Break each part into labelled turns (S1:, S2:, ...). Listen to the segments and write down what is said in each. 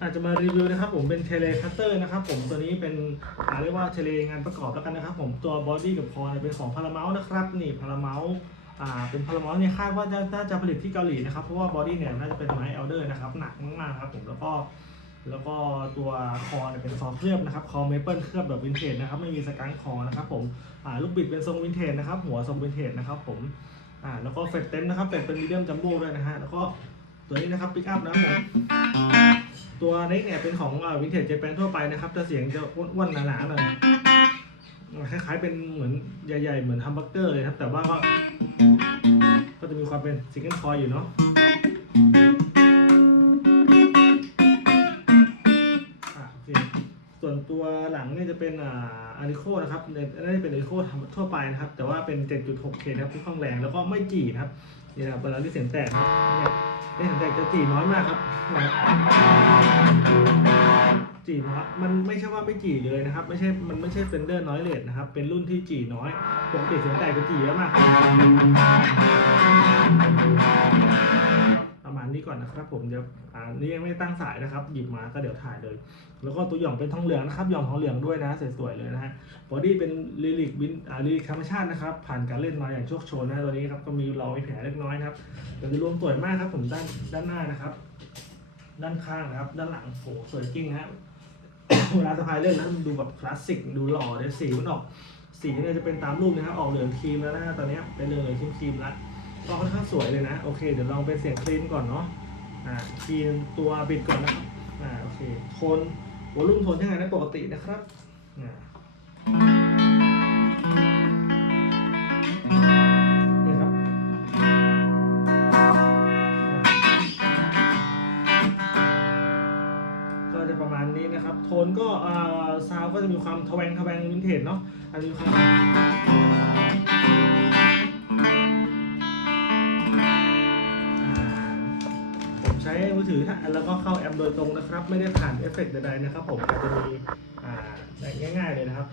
S1: อาจจะมารีวิวนะครับผมเป็นเทเลคัตเตอร์นะครับผมตัวนี้เป็นเรียกว่าเทเลงานประกอบแล้วกันนะครับผมตัวบอดี้กับคอเป็นของพาราเมลนะครับนี่พาราเมลอ่าเป็นพาราเมลเนี่ยคาดว่าน่าจะผลิตที่เกาหลีนะครับเพราะว่าบอดี้เนี่ยน่าจะเป็นไม้เอลเดอร์นะครับหนักมากๆครับผมแล้วก็แล้วก็ตัวคอเนี่ยเป็นคอเคลือบนะครับคอเมเปิลเคลือบแบบวินเทจนะครับไม่มีสกังคอนะครับผมอ่าลูกบิดเป็นทรงวินเทจนะครับหัวทรงวินเทจนะครับผมอ่าแล้วก็เฟดเต็มนะครับเฟดเป็นมีเดียมจัมโบ้ด้วยนะฮะแล้วก็ตัวนี้นะครับปิกอัพนะครับผม ตัวนี้เนี่ยเป็นของวินเทจเจแปนทั่วไปนะครับจะเสียงจะอ้วนๆหนาๆหน่อยคล้ายๆเป็นเหมือนใหญ่ๆเหมือนฮัมเบอร์เกอร์เลยครับ แต่ว่าก็ก็จะมีความเป็นซิงเกิลคอยอยู่เนาะโอเคส่วนตัวหลังเนี่ยจะเป็นอ่าอาริโคนะครับน่าจะเป็นอาริโคทั่วไปนะครับ แต่ว่าเป็น 7.6K นะครับที่คล่องแรงแล้วก็ไม่จีนะครับนี่นะครับเวลาที่เสียงแตกนะเนี่ยเสียงแตกจะจีน้อยมากครับนะครับ จีน้อยมันไม่ใช่ว่าไม่จีเลยนะครับ ไม่ใช่มันไม่ใช่เฟนเดอร์น้อยเลดนะครับ เป็นรุ่นที่จีน้อยปกติเสียงแตกจะจีเยอะมากประมาณนี้ก่อนนะครับ ผมเดี๋ยวอ่านี่ยังไม่ตั้งสายนะครับ หยิบมาก็เดี๋ยวถ่ายเลย แล้วก็ตัวหย่องเป็นทองเหลืองนะครับหย่องทองเหลืองด้วยนะสวยๆเลยนะฮะบอดี้เป็นลิลิกบินอ่าลิลิกธรรมชาตินะครับ ผ่านการเล่นมาอย่างโชคโชนนะตัวนี้ครับก็มีรอยแผลเล็กน้อยนะครับแต่โดยรวมสวยมากครับผมด้านด้านหน้านะครับด้านข้างนะครับ ด้านหลังโหสวยจริงฮะ เวลาสะพายเล่นแล้วมันดูแบบคลาสสิกดูหล่อเลยสีมันออกสีเนี่ยจะเป็นตามรูปนะครับออกเหลืองครีมแล้วนะตอนนี้เป็นเหลืองครีมครีมละก็ค่อนข้างสวยเลยนะ โอเค เดี๋ยวลองเป็นเสียงคลีนก่อนเนาะอ่าคลีนตัวบิดก่อนนะครับอ่าโอเคโทนวอลลุ่มโทนยังไงนะปกตินะครับอ่า จะประมาณนี้นะครับ โทนก็เอ่อซาวก็จะมีความทแวงทแวงวินเทจเนาะอาจจะมีความผมใช้มือถือแล้วก็เข้าแอมโดยตรงนะครับ ไม่ได้ผ่านเอฟเฟกต์ใดๆนะครับ ผมอาจจะมีอ่าง่ายๆเลยนะครับ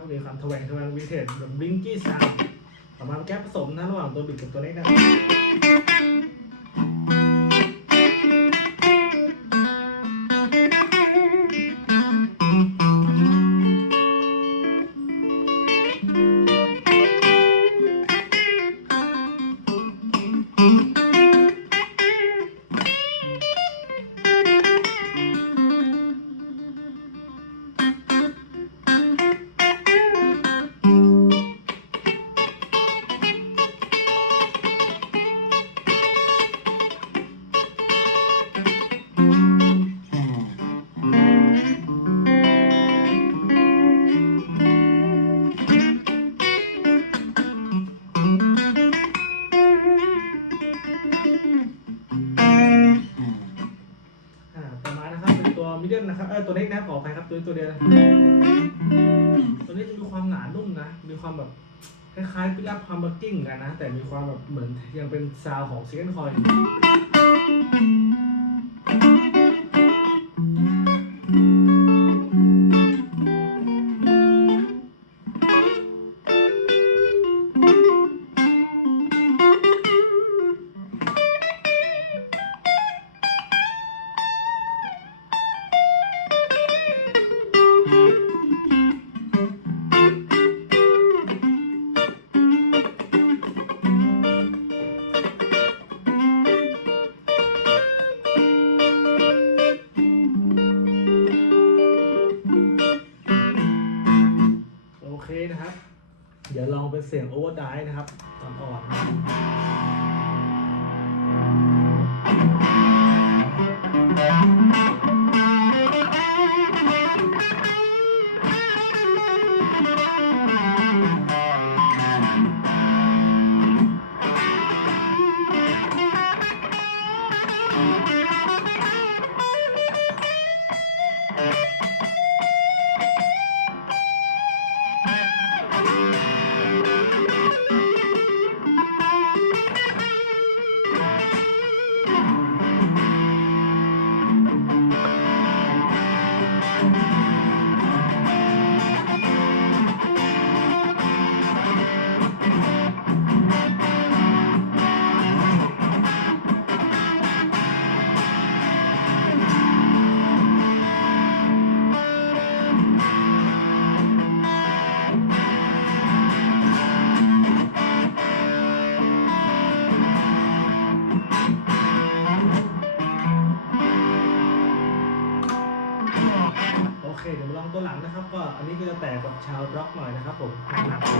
S1: ประมาณนี้นะครับมีความทแวงทแวงวิเทจแบบบลิงกี้ซาวประมาณแก๊ปผสมนะระหว่างตัวบิดกับตัวเล็กนะครับอ่า นะครับเออตัวเล็กนะขออภัยครับตัวนี้ตัวเดียวนะตัวนี้จะมีความหนานุ่มนะ มีความแบบคล้ายๆปิกอัพความบักกิ้งกันนะ แต่มีความแบบเหมือนยังเป็นซาวของซิงเกิลคอย เป็นเสียงโอเวอร์ไดนะครับตอนอ่อน นะครับ ก็อันนี้ก็จะแตกแบบชาวร็อกหน่อยนะครับผมหนักอ่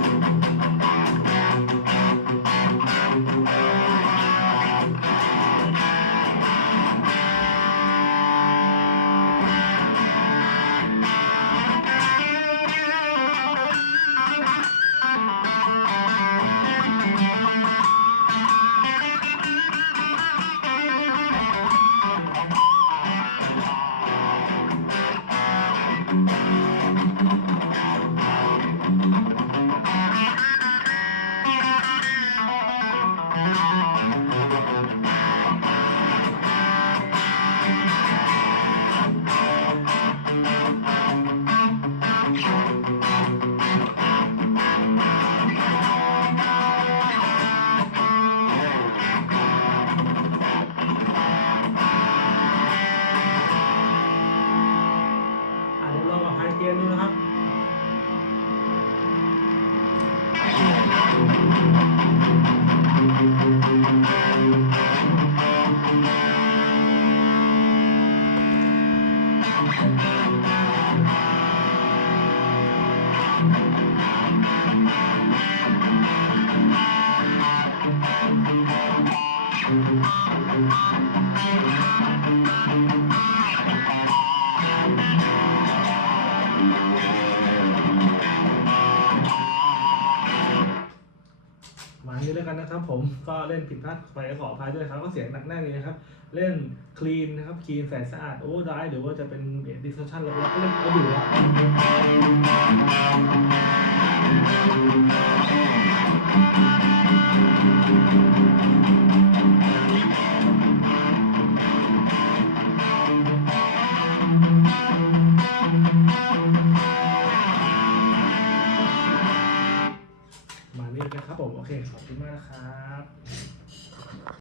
S1: มา ผมก็เล่นผิดพลาดไปขออภัยด้วยครับ ก็เสียงหนักแน่นเลยนะครับ เล่นคลีนนะครับคลีนแสนสะอาดโอเวอร์ไดหรือว่าจะเป็นเบสดิสชันแล้วก็เล่นเอาอยู่แล้ว 好